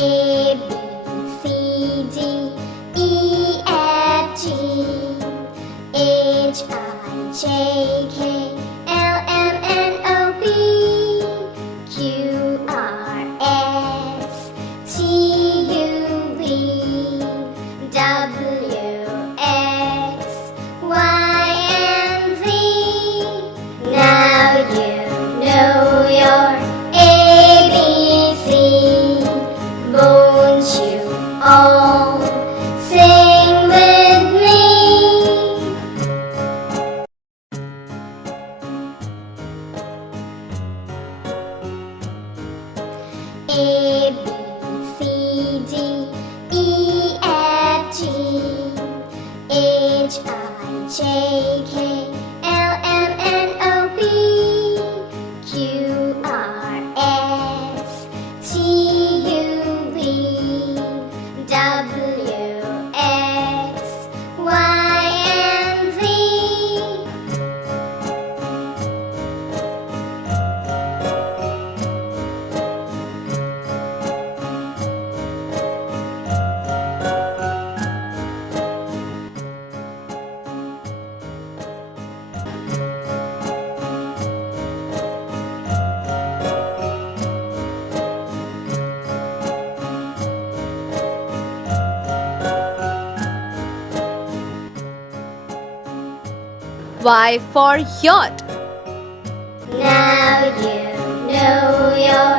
A, B, C, D, E, F, G, H, I, J, K, L, M, N, O, P, Q, R, S, T, U, V, W, X, Y, and Z. Now you know your ABC. Won't you all sing with me? A, B, C, D, E, F, G, H, I, J, K, L, M, N, O, P, Q, R, S, T, U, V, W, X, Y, and Z. Y for yacht. Now you know your